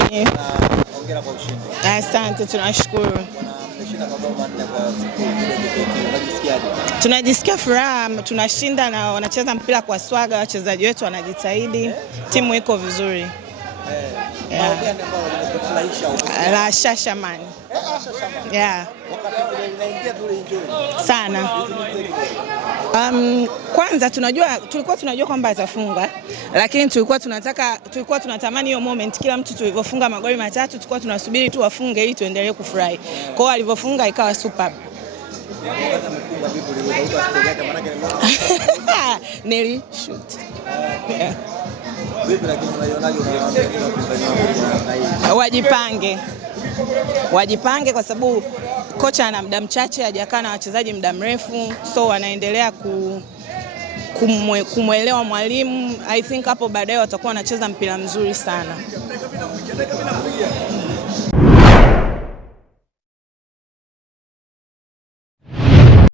Fresh. Hongera kwa ushindi. Asante, tunashukuru. Tunajisikia furaha, tunashinda na wanacheza mpira kwa swaga, wachezaji wetu wanajitahidi, timu iko vizuri. La Shashaman. Sana. Kwanza tulikuwa tunajua kwamba atafunga, lakini tulikuwa tunatamani hiyo moment kila mtu tulivyofunga magoli matatu tulikuwa tunasubiri tu wafunge ili tuendelee kufurahi. Kwa hiyo alivyofunga ikawa superb. Nili shoot. Wajipange kwa sababu kocha ana muda mchache, hajakaa na wachezaji muda mrefu, so wanaendelea kumwelewa mwalimu. I think hapo baadaye watakuwa wanacheza mpira mzuri sana.